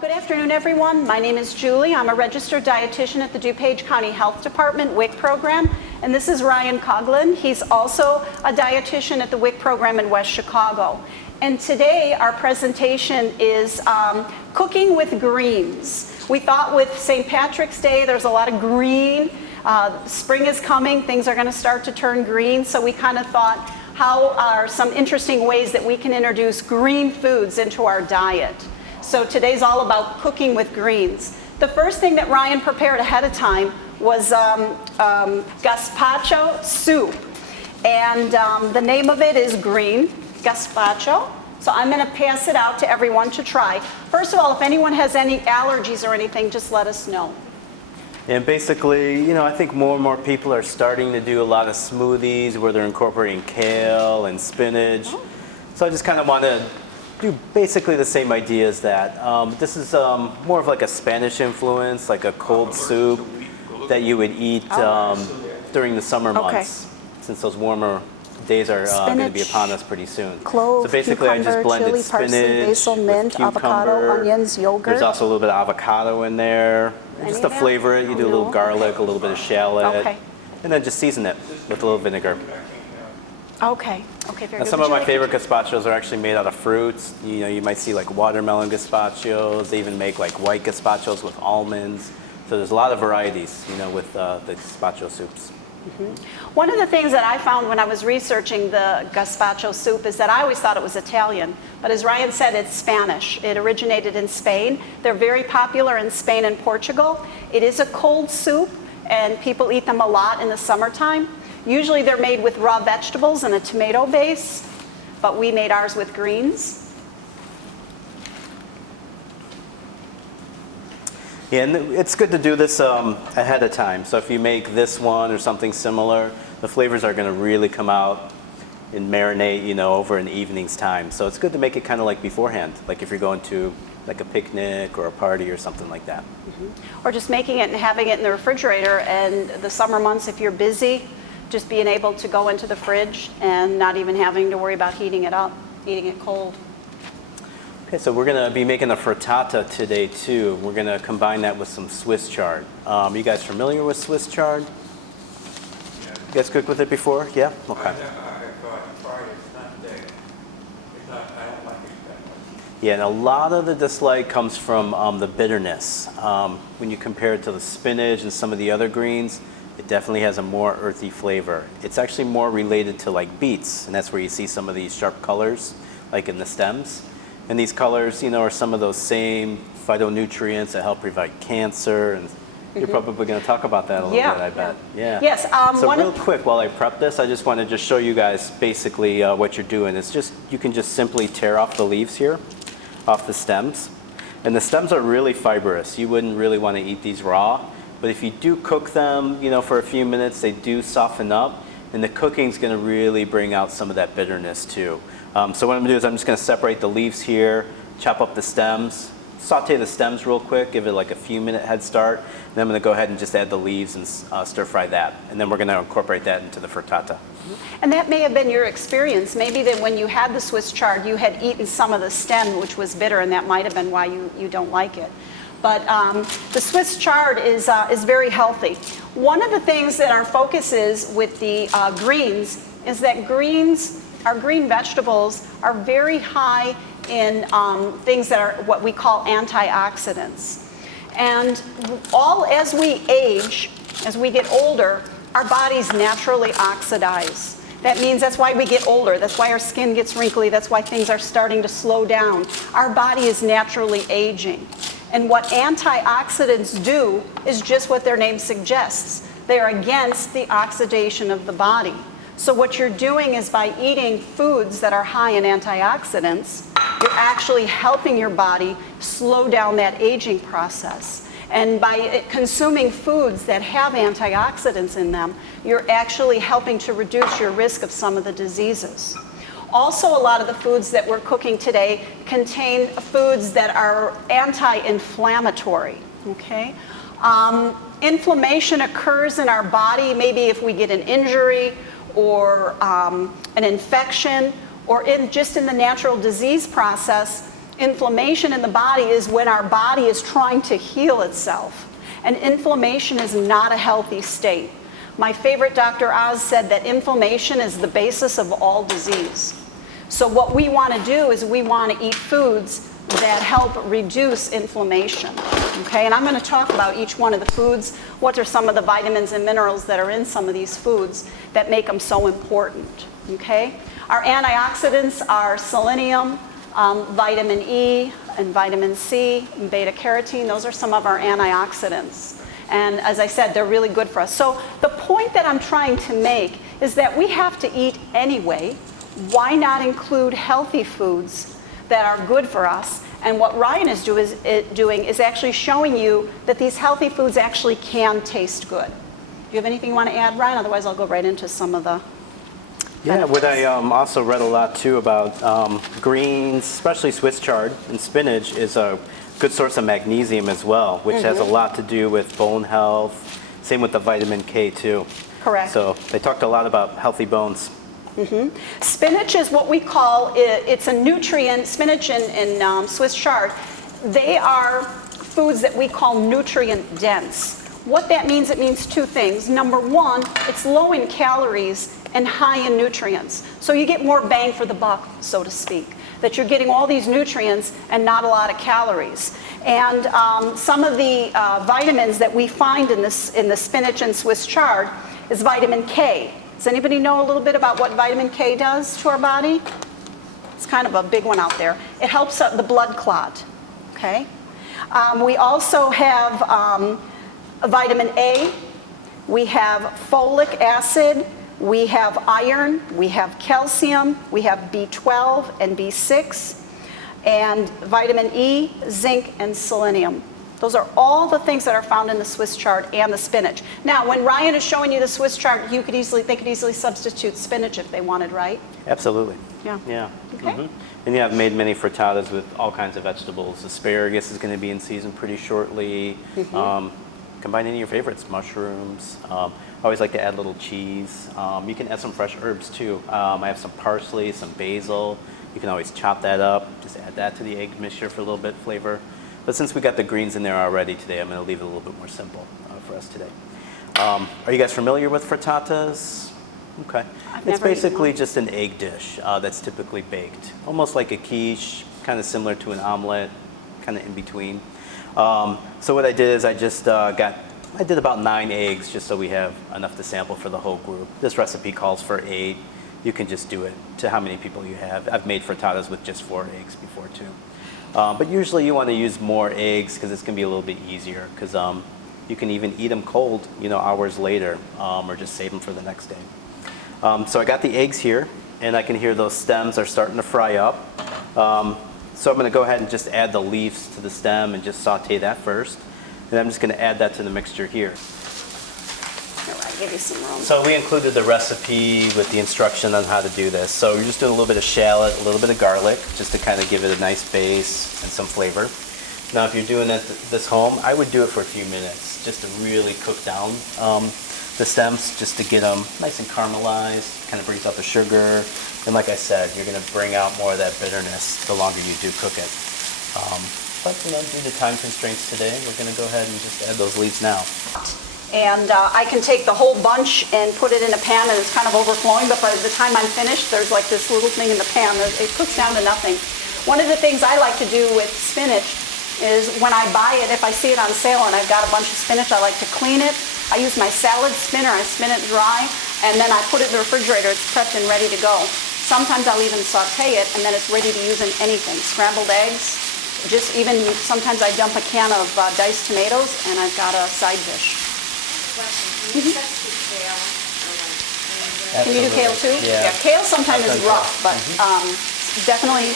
Good afternoon, everyone. My name is Julie. I'm a registered dietitian at the DuPage County Health Department WIC program, and this is Ryan Coughlin. He's also a dietitian at the WIC program in West Chicago. And today our presentation is cooking with greens. We thought with St. Patrick's Day there's a lot of green. Spring is coming, things are going to start to turn green, so we kind of thought, how are some interesting ways that we can introduce green foods into our diet? So today's all about cooking with greens. The first thing that Ryan prepared ahead of time was Gazpacho Soup. And the name of it is green gazpacho. So I'm going to pass it out to everyone to try. First of all, if anyone has any allergies or anything, just let us know. And basically, I think more and more people are starting to do a lot of smoothies where they're incorporating kale and spinach. Oh. So I just kind of want to do basically the same idea as that. This is more of like a Spanish influence, like a cold soup that you would eat during the summer months, since those warmer days are going to be upon us pretty soon. Clove, so basically I just blended chili, spinach, parsley, basil, mint, avocado, onions, yogurt. There's also a little bit of avocado in there. Just to flavor it, you do a little garlic, a little bit of shallot, and then just season it with a little vinegar. Okay, very good. Some of my favorite gazpachos are actually made out of fruits. You might see like watermelon gazpachos. They even make like white gazpachos with almonds. So there's a lot of varieties, with the gazpacho soups. Mm-hmm. One of the things that I found when I was researching the gazpacho soup is that I always thought it was Italian, but as Ryan said, it's Spanish. It originated in Spain. They're very popular in Spain and Portugal. It is a cold soup, and people eat them a lot in the summertime. Usually they're made with raw vegetables and a tomato base, but we made ours with greens. Yeah, and it's good to do this ahead of time. So if you make this one or something similar, the flavors are going to really come out and marinate, over an evening's time. So it's good to make it kind of like beforehand, like if you're going to like a picnic or a party or something like that. Mm-hmm. Or just making it and having it in the refrigerator, and the summer months, if you're busy, just being able to go into the fridge and not even having to worry about heating it up, eating it cold. Okay, so we're going to be making a frittata today too. We're going to combine that with some Swiss chard. You guys familiar with Swiss chard? Yeah. You guys cooked with it before? Yeah? Okay. I tried it. I don't like it that much. Yeah, and a lot of the dislike comes from the bitterness. When you compare it to the spinach and some of the other greens, it definitely has a more earthy flavor. It's actually more related to like beets, and that's where you see some of these sharp colors, like in the stems. And these colors, are some of those same phytonutrients that help prevent cancer. And you're probably going to talk about that a little bit, I bet. Yeah. Yes. So real quick, while I prep this, I just want to just show you guys basically what you're doing. It's just, you can just simply tear off the leaves here, off the stems. And the stems are really fibrous. You wouldn't really want to eat these raw. But if you do cook them, for a few minutes, they do soften up. And the cooking's going to really bring out some of that bitterness too. So what I'm going to do is I'm just going to separate the leaves here, chop up the stems, saute the stems real quick, give it like a few minute head start. And then I'm going to go ahead and just add the leaves and stir fry that. And then we're going to incorporate that into the frittata. And that may have been your experience. Maybe that when you had the Swiss chard, you had eaten some of the stem, which was bitter, and that might have been why you don't like it. But the Swiss chard is very healthy. One of the things that our focus is with the greens is that our green vegetables are very high in things that are what we call antioxidants. And as we age, as we get older, our bodies naturally oxidize. That means that's why we get older. That's why our skin gets wrinkly. That's why things are starting to slow down. Our body is naturally aging. And what antioxidants do is just what their name suggests. They're against the oxidation of the body. So what you're doing is by eating foods that are high in antioxidants, you're actually helping your body slow down that aging process. And by consuming foods that have antioxidants in them, you're actually helping to reduce your risk of some of the diseases. Also, a lot of the foods that we're cooking today contain foods that are anti-inflammatory, okay? Inflammation occurs in our body, maybe if we get an injury or an infection, or just in the natural disease process. Inflammation in the body is when our body is trying to heal itself. And inflammation is not a healthy state. My favorite Dr. Oz said that inflammation is the basis of all disease. So what we want to do is we want to eat foods that help reduce inflammation. Okay, and I'm going to talk about each one of the foods. What are some of the vitamins and minerals that are in some of these foods that make them so important? Okay, our antioxidants are selenium, vitamin E, and vitamin C, and beta carotene. Those are some of our antioxidants. And as I said, they're really good for us. So the point that I'm trying to make is that we have to eat anyway. Why not include healthy foods that are good for us? And what Ryan is doing is actually showing you that these healthy foods actually can taste good. Do you have anything you want to add, Ryan? Otherwise, I'll go right into some of the Yeah, what I also read a lot too about greens, especially Swiss chard and spinach, is a good source of magnesium as well, which has a lot to do with bone health. Same with the vitamin K too. Correct. So they talked a lot about healthy bones. Spinach is what we call, it's a nutrient, spinach and Swiss chard, they are foods that we call nutrient dense. What that means, it means two things. Number one, it's low in calories and high in nutrients. So you get more bang for the buck, so to speak. That you're getting all these nutrients and not a lot of calories. And some of the vitamins that we find in the spinach and Swiss chard is vitamin K. Does anybody know a little bit about what vitamin K does to our body? It's kind of a big one out there. It helps the blood clot, okay? We also have vitamin A, we have folic acid, we have iron, we have calcium, we have B12 and B6, and vitamin E, zinc, and selenium. Those are all the things that are found in the Swiss chard and the spinach. Now, when Ryan is showing you the Swiss chard, they could easily substitute spinach if they wanted, right? Absolutely. Yeah. Yeah. Okay. And yeah, I've made many frittatas with all kinds of vegetables. Asparagus is going to be in season pretty shortly. Combine any of your favorites, mushrooms. I always like to add a little cheese. You can add some fresh herbs too. I have some parsley, some basil. You can always chop that up. Just add that to the egg mixture for a little bit of flavor. But since we got the greens in there already today, I'm going to leave it a little bit more simple for us today. Are you guys familiar with frittatas? Okay. It's basically just an egg dish that's typically baked. Almost like a quiche, kind of similar to an omelet, kind of in between. So what I did is I did about 9 eggs just so we have enough to sample for the whole group. This recipe calls for 8. You can just do it to how many people you have. I've made frittatas with just 4 eggs before too. But usually you want to use more eggs because it's going to be a little bit easier because you can even eat them cold, hours later, or just save them for the next day. So I got the eggs here, and I can hear those stems are starting to fry up. So I'm going to go ahead and just add the leaves to the stem and just saute that first. And I'm just going to add that to the mixture here. Here, I'll give you some room. So we included the recipe with the instruction on how to do this. So you're just doing a little bit of shallot, a little bit of garlic, just to kind of give it a nice base and some flavor. Now if you're doing this home, I would do it for a few minutes just to really cook down the stems, just to get them nice and caramelized, kind of brings out the sugar. And like I said, you're going to bring out more of that bitterness the longer you do cook it. But due to time constraints today, we're going to go ahead and just add those leaves now. And I can take the whole bunch and put it in a pan, and it's kind of overflowing, but by the time I'm finished, there's like this little thing in the pan. It cooks down to nothing. One of the things I like to do with spinach is when I buy it, if I see it on sale and I've got a bunch of spinach, I like to clean it. I use my salad spinner, I spin it dry, and then I put it in the refrigerator. It's prepped and ready to go. Sometimes I'll even saute it, and then it's ready to use in anything. Scrambled eggs, sometimes I dump a can of diced tomatoes, and I've got a side dish. Can you substitute kale? Can you do kale too? Yeah. Kale sometimes is rough, but definitely.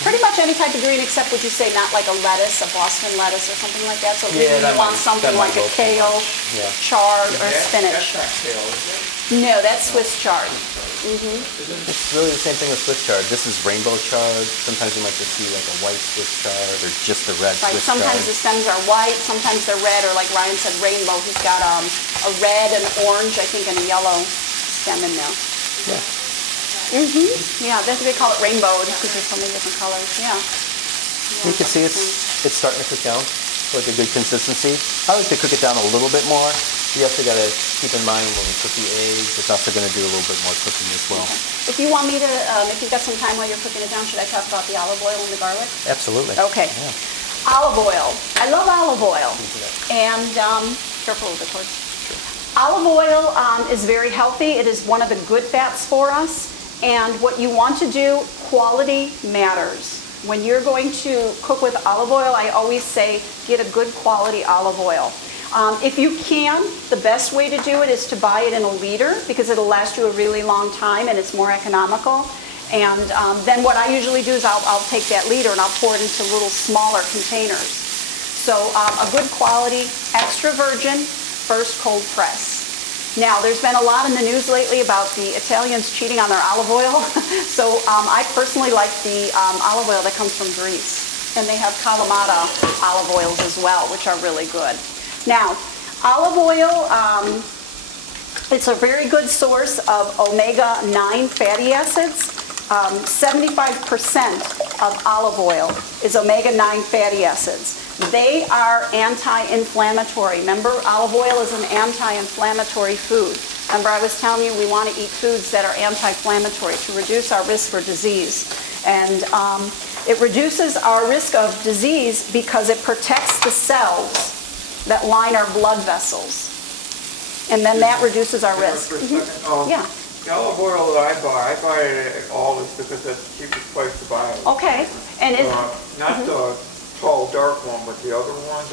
Pretty much any type of green except, would you say, not like a lettuce, a Boston lettuce or something like that? So really you want something like a kale, chard, or spinach. That's not kale, is it? No, that's Swiss chard. It's really the same thing with Swiss chard. This is rainbow chard. Sometimes you might just see like a white Swiss chard or just a red Right, Swiss chard. sometimes the stems are white, sometimes they're red, or like Ryan said, rainbow. He's got a red and orange, I think, and a yellow stem in there. Yeah. Yeah, that's what they call it rainbow, because there's so many different colors, yeah. You can see it's starting to cook down, like a good consistency. I like to cook it down a little bit more. You also got to keep in mind when we cook the eggs, it's also going to do a little bit more cooking as well. If you want me to, if you've got some time while you're cooking it down, should I talk about the olive oil and the garlic? Absolutely. Okay. Yeah. Olive oil. I love olive oil. And careful with the torch. Olive oil is very healthy. It is one of the good fats for us. And what you want to do, quality matters. When you're going to cook with olive oil, I always say get a good quality olive oil. If you can, the best way to do it is to buy it in a liter because it'll last you a really long time and it's more economical. And then what I usually do is I'll take that liter and I'll pour it into little smaller containers. So a good quality, extra virgin, first cold press. Now, there's been a lot in the news lately about the Italians cheating on their olive oil. So I personally like the olive oil that comes from Greece. And they have Kalamata olive oils as well, which are really good. Now, olive oil, it's a very good source of omega-9 fatty acids. 75% of olive oil is omega-9 fatty acids. They are anti-inflammatory. Remember, olive oil is an anti-inflammatory food. Remember, I was telling you we want to eat foods that are anti-inflammatory to reduce our risk for disease. And it reduces our risk of disease because it protects the cells that line our blood vessels. And then that reduces our risk. Yeah. The olive oil that I buy it at Aldi's because that's the cheapest place to buy it. Okay. And Not the tall, dark one, but the other one.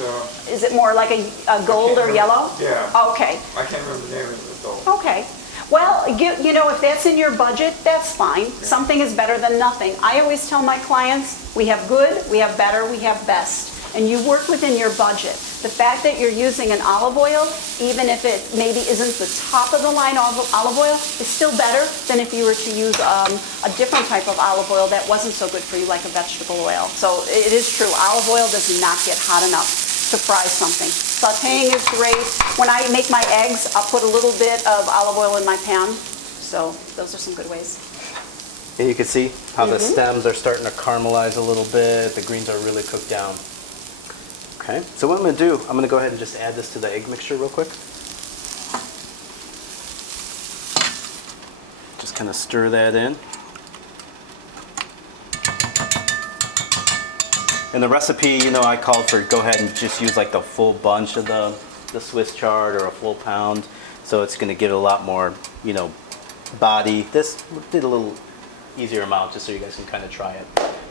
Is it more like a gold or yellow? Yeah. Okay. I can't remember the name of it though. Okay. Well, you know, if that's in your budget, that's fine. Something is better than nothing. I always tell my clients, we have good, we have better, we have best. And you work within your budget. The fact that you're using an olive oil, even if it maybe isn't the top of the line olive oil, is still better than if you were to use a different type of olive oil that wasn't so good for you, like a vegetable oil. So it is true, olive oil does not get hot enough to fry something. Sauteing is great. When I make my eggs, I'll put a little bit of olive oil in my pan. So those are some good ways. And you can see how the stems are starting to caramelize a little bit. The greens are really cooked down. Okay, so what I'm going to do, I'm going to go ahead and just add this to the egg mixture real quick. Just kind of stir that in. In the recipe, you know, I called for go ahead and just use like the full bunch of the Swiss chard or a full pound. So it's going to give it a lot more, you know, body. This did a little easier amount just so you guys can kind of try it.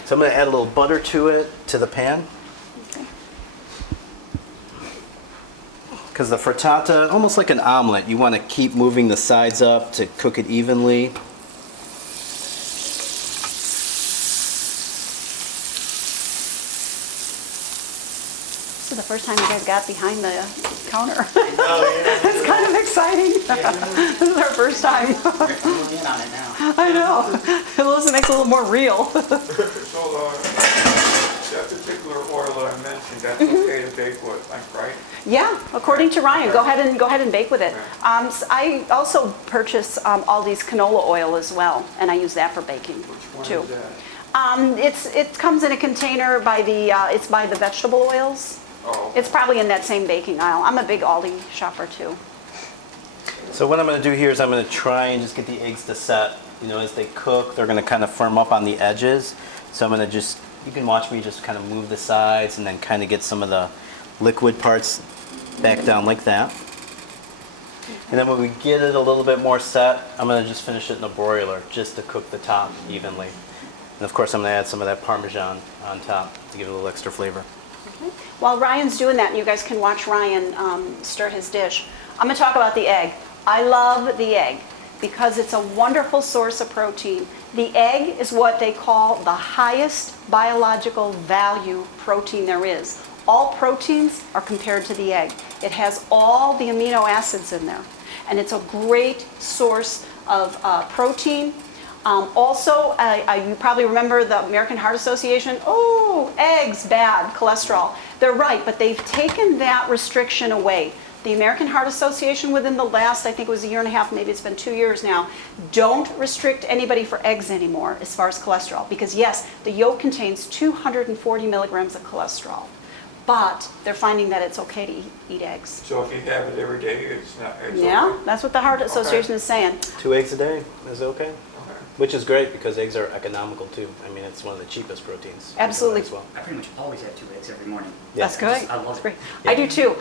So I'm going to add a little butter to it, to the pan. Because the frittata, almost like an omelet, you want to keep moving the sides up to cook it evenly. This is the first time you guys got behind the counter. It's kind of exciting. This is our first time. I'm in on it now. I know. It makes it a little more real. So that particular oil that I mentioned, that's okay to bake with, right? Yeah, according to Ryan, go ahead and bake with it. I also purchase Aldi's canola oil as well, and I use that for baking too. Which one is that? It comes in a container by it's by the vegetable oils. Oh. It's probably in that same baking aisle. I'm a big Aldi shopper too. So what I'm going to do here is I'm going to try and just get the eggs to set. You know, as they cook, they're going to kind of firm up on the edges. So I'm going to just, you can watch me just kind of move the sides and then kind of get some of the liquid parts back down like that. And then when we get it a little bit more set, I'm going to just finish it in a broiler just to cook the top evenly. And of course I'm going to add some of that Parmesan on top to give it a little extra flavor. Okay. While Ryan's doing that, and you guys can watch Ryan stir his dish, I'm going to talk about the egg. I love the egg because it's a wonderful source of protein. The egg is what they call the highest biological value protein there is. All proteins are compared to the egg. It has all the amino acids in there. And it's a great source of protein. Also, you probably remember the American Heart Association, oh, eggs, bad, cholesterol. They're right, but they've taken that restriction away. The American Heart Association, within the last, I think it was a year and a half, maybe it's been 2 years now, don't restrict anybody for eggs anymore as far as cholesterol. Because yes, the yolk contains 240 milligrams of cholesterol. But they're finding that it's okay to eat eggs. So if you have it every day, it's not, it's Yeah, okay? that's what the Heart Association is saying. 2 eggs a day is okay? Okay. Which is great because eggs are economical too. I mean, it's one of the cheapest proteins. Absolutely. As well. I pretty much always have 2 eggs every morning. Yeah. That's good. I love That's it. great. Yeah. I do too.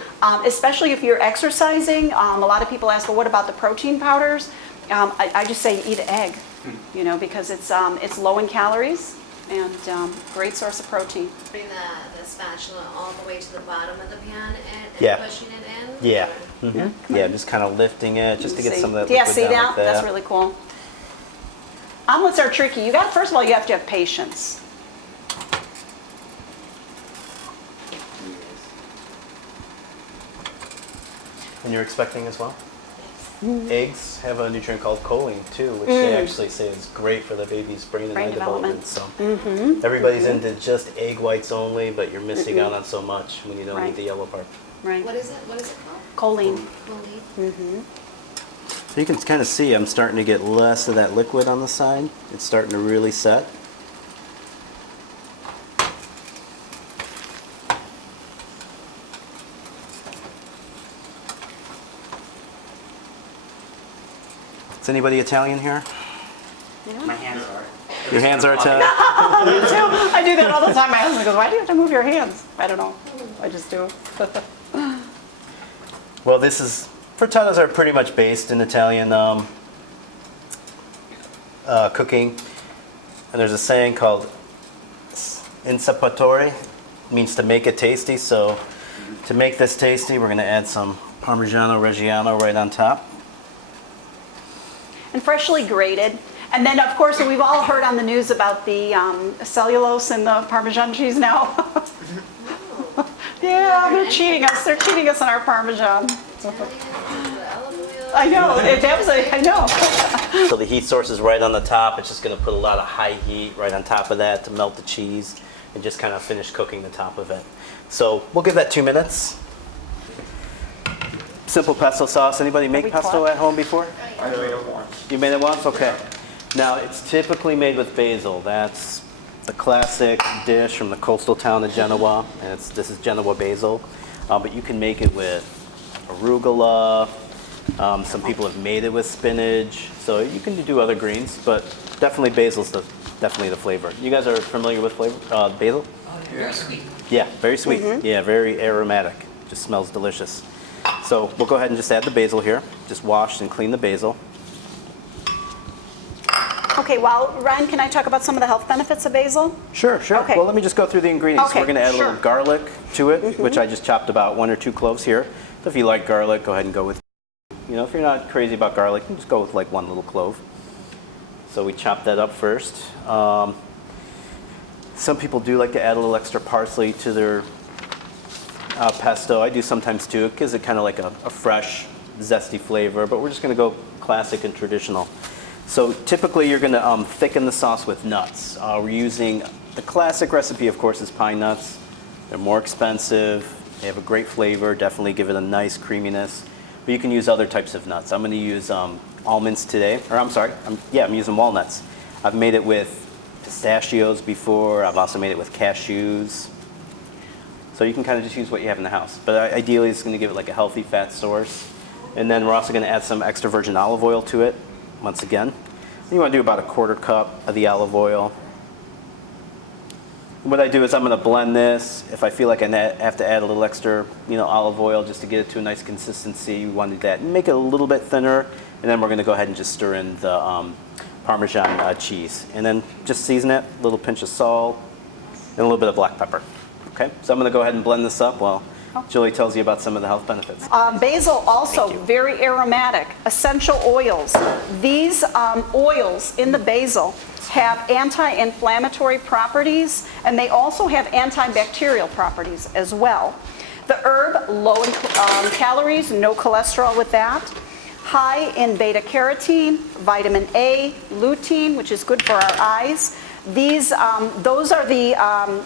Especially if you're exercising. A lot of people ask, well, what about the protein powders? I just say eat an egg, you know, because it's low in calories and great source of protein. Bring the spatula all the way to the bottom of the pan and Yeah. pushing it in? Yeah. Or- Yeah, just kind of lifting it just to get See? some of that Yeah, liquid see down that? like that. That's really cool. Omelets are tricky. First of all, you have to have patience. And you're expecting as well? Eggs have a nutrient called choline too, which they actually say is great for the baby's brain and Brain eye development. development. So everybody's into just egg whites only, but you're missing out on so much when you don't Right. eat the yellow part. Right. What is it called? Choline. Choline? So you can kind of see I'm starting to get less of that liquid on the side. It's starting to really set. Is anybody Italian here? My hands are. Your hands are Italian? Me too. I do that all the time. My husband goes, why do you have to move your hands? I don't know. I just do. Well, frittatas are pretty much based in Italian cooking. And there's a saying called insapatore, means to make it tasty. So to make this tasty, we're going to add some Parmigiano Reggiano right on top. And freshly grated. And then, of course, we've all heard on the news about the cellulose in the Parmesan cheese now. Yeah, they're cheating us. They're cheating us on our Parmesan. Italian, the olive oil. I know. I know. So the heat source is right on the top. It's just going to put a lot of high heat right on top of that to melt the cheese and just kind of finish cooking the top of it. So we'll give that 2 minutes. Simple pesto sauce. Anybody make we pesto taught? at home before? I made it once. You made it once? Okay. Now, it's typically made with basil. That's the classic dish from the coastal town of Genoa, and this is Genoa basil. But you can make it with arugula. Some people have made it with spinach. So you can do other greens, but definitely basil's definitely the flavor. You guys are familiar with basil? Very sweet. Yeah, very sweet. Yeah, very aromatic. Just smells delicious. So we'll go ahead and just add the basil here. Just wash and clean the basil. Okay, well, Ryan, can I talk about some of the health benefits of basil? Sure. Okay. Well, let me just go through the ingredients. Okay, We're going to add a little sure. garlic to it, which I just chopped about 1 or 2 cloves here. So if you like garlic, go ahead and go with, if you're not crazy about garlic, you can just go with like 1 little clove. So we chop that up first. Some people do like to add a little extra parsley to their pesto. I do sometimes too. It gives it kind of like a fresh, zesty flavor, but we're just going to go classic and traditional. So typically you're going to thicken the sauce with nuts. We're using the classic recipe, of course, is pine nuts. They're more expensive. They have a great flavor, definitely give it a nice creaminess. But you can use other types of nuts. I'm going to use almonds today, or I'm sorry, I'm using walnuts. I've made it with pistachios before. I've also made it with cashews. So you can kind of just use what you have in the house. But ideally, it's going to give it like a healthy fat source. And then we're also going to add some extra virgin olive oil to it, once again. You want to do about a 1/4 cup of the olive oil. What I do is I'm going to blend this. If I feel like I have to add a little extra, olive oil just to get it to a nice consistency, we want to do that. And make it a little bit thinner, and then we're going to go ahead and just stir in the Parmesan cheese. And then just season it, a little pinch of salt, and a little bit of black pepper. Okay, so I'm going to go ahead and blend this up while Julie tells you about some of the health benefits. Basil also very aromatic. Essential oils. These oils in the basil have anti-inflammatory properties, and they also have antibacterial properties as well. The herb, low in calories, no cholesterol with that. High in beta carotene, vitamin A, lutein, which is good for our eyes. Those are the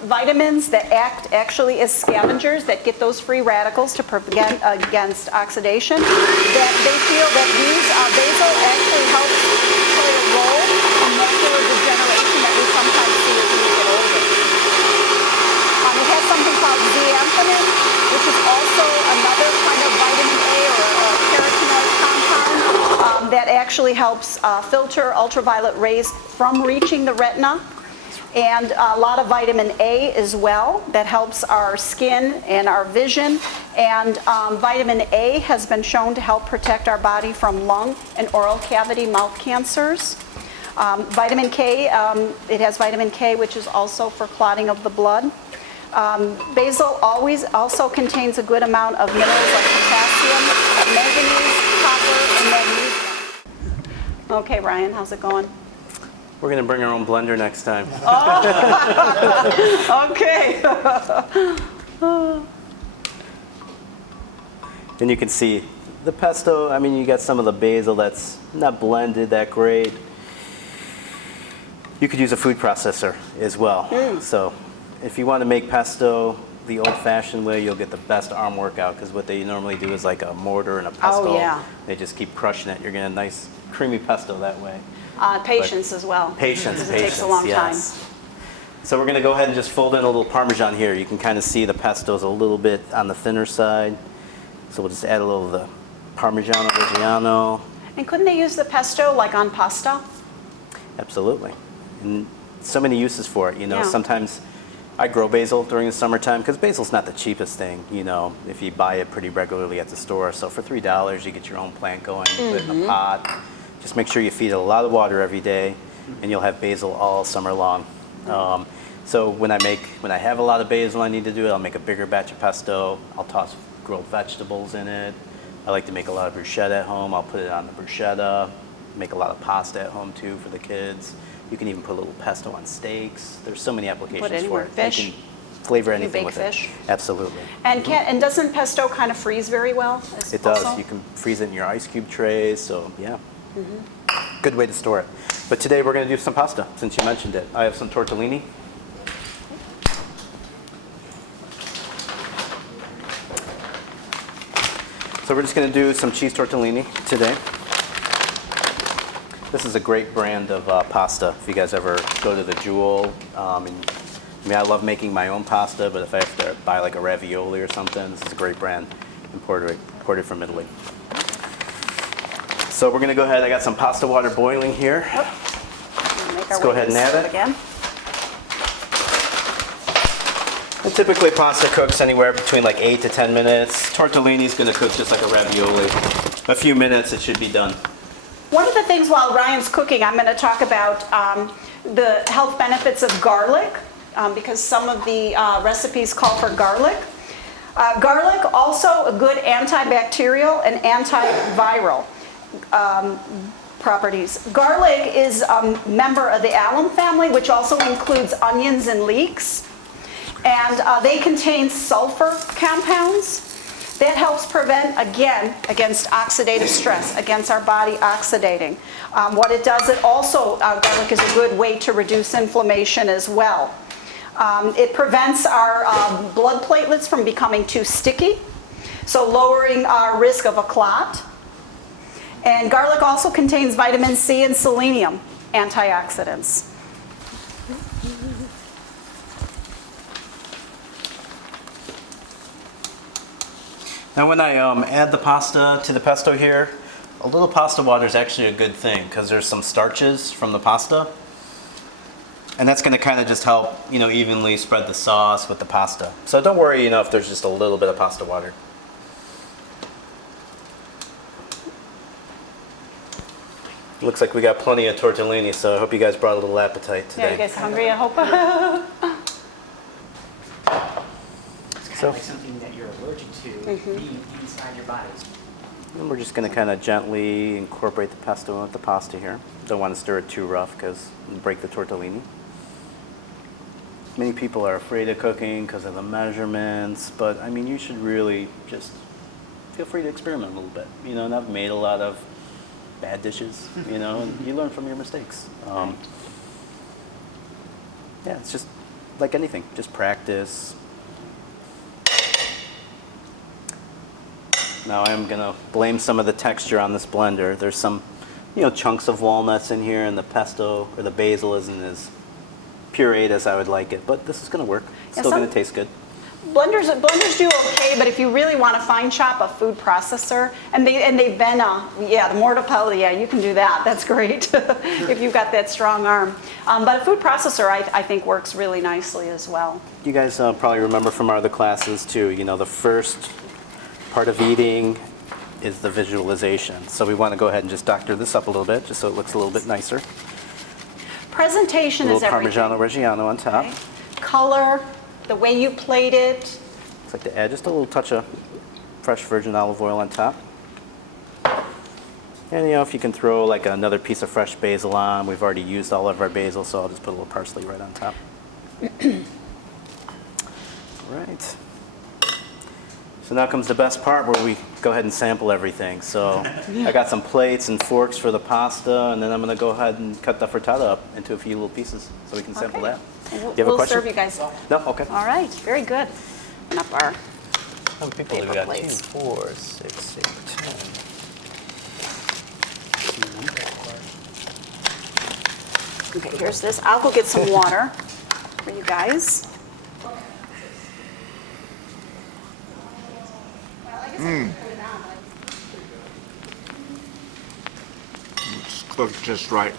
vitamins that act actually as scavengers that get those free radicals to prevent against oxidation. That they feel that these basil actually helps play a role in macular degeneration that we sometimes see as we get older. It has something called zeaxanthin, which is also another kind of vitamin A or a carotenoid compound that actually helps filter ultraviolet rays from reaching the retina. And a lot of vitamin A as well that helps our skin and our vision. And vitamin A has been shown to help protect our body from lung and oral cavity mouth cancers. Vitamin K, it has vitamin K, which is also for clotting of the blood. Basil also contains a good amount of minerals like potassium, manganese, copper, and magnesium. Okay, Ryan, how's it going? We're going to bring our own blender next time. Okay. And you can see the pesto, I mean, you got some of the basil that's not blended that great. You could use a food processor as well. So if you want to make pesto the old-fashioned way, you'll get the best arm workout, because what they normally do is like a mortar and a pesto. Oh, yeah. They just keep crushing it. You're getting a nice creamy pesto that way. Patience as well. Patience, It takes a long time. So we're going to go ahead and just fold in a little Parmesan here. You can kind of see the pesto's a little bit on the thinner side. So we'll just add a little of the Parmigiano Reggiano. And couldn't they use the pesto like on pasta? Absolutely. And so many uses for it. You know, Yeah. sometimes I grow basil during the summertime because basil's not the cheapest thing, you know, if you buy it pretty regularly at the store. So for $3, you get your own plant going, put it in a pot. Just make sure you feed it a lot of water every day, and you'll have basil all summer long. So when I have a lot of basil I need to do it, I'll make a bigger batch of pesto. I'll toss grilled vegetables in it. I like to make a lot of bruschetta at home. I'll put it on the bruschetta. Make a lot of pasta at home too for the kids. You can even put a little pesto on steaks. There's so many applications Put anywhere. for it. Fish. You can flavor You anything bake with fish. it. Absolutely. And doesn't pesto kind of freeze very well? It does. Also? You can freeze it in your ice cube trays. So yeah, good way to store it. But today we're going to do some pasta since you mentioned it. I have some tortellini. So we're just going to do some cheese tortellini today. This is a great brand of pasta. If you guys ever go to the Jewel, I mean, I love making my own pasta, but if I have to buy like a ravioli or something, this is a great brand, imported from Italy. So we're going to go ahead. I got some pasta water boiling here. Let's go ahead and add it. Again. And typically pasta cooks anywhere between like 8 to 10 minutes. Tortellini is going to cook just like a ravioli. A few minutes, it should be done. One of the things while Ryan's cooking, I'm going to talk about the health benefits of garlic, because some of the recipes call for garlic. Garlic also a good antibacterial and antiviral properties. Garlic is a member of the alum family, which also includes onions and leeks. And they contain sulfur compounds. That helps prevent, again, against oxidative stress, against our body oxidating. What it does, it also, garlic is a good way to reduce inflammation as well. It prevents our blood platelets from becoming too sticky, so lowering our risk of a clot. And garlic also contains vitamin C and selenium, antioxidants. Now when I add the pasta to the pesto here, a little pasta water is actually a good thing because there's some starches from the pasta. And that's going to kind of just help, you know, evenly spread the sauce with the pasta. So don't worry, you know, if there's just a little bit of pasta water. Looks like we got plenty of tortellini, so I hope you guys brought a little appetite today. Yeah, you guys hungry, I hope? It's kind of like something that you're allergic to being inside your body. And we're just going to kind of gently incorporate the pesto with the pasta here. Don't want to stir it too rough because it'll break the tortellini. Many people are afraid of cooking because of the measurements, but I mean, you should really just feel free to experiment a little bit. You know, and I've made a lot of bad dishes, you know, and you learn from your mistakes. Yeah, it's just like anything, just practice. Now I'm gonna blame some of the texture on this blender. There's some, chunks of walnuts in here, and the pesto or the basil isn't as pureed as I would like it, but this is gonna work. Yeah, Still gonna taste good. Blenders do okay, but if you really want to fine chop a food processor, and they've been, the Mortapella, yeah, you can do that. That's great if you've got that strong arm. But a food processor, I think, works really nicely as well. You guys probably remember from our other classes too, the first part of eating is the visualization. So we want to go ahead and just doctor this up a little bit, just so it looks a little bit nicer. Presentation A is little everything. Parmigiano Reggiano on top. Okay. Color, the way you plate it. I'd like to add just a little touch of fresh virgin olive oil on top. And if you can throw like another piece of fresh basil on, we've already used all of our basil, so I'll just put a little parsley right on top. Right. So now comes the best part where we go ahead and sample everything. So I got some plates and forks for the pasta, and then I'm going to go ahead and cut the frittata up into a few little pieces so we can sample Okay. that. And You have a we'll question? serve you guys. No? Okay. All right, very good. Open up our How many people paper plates. 2, 4, 6, 8, 10. Okay, here's this. I'll go get some water for you guys. It's cooked just right.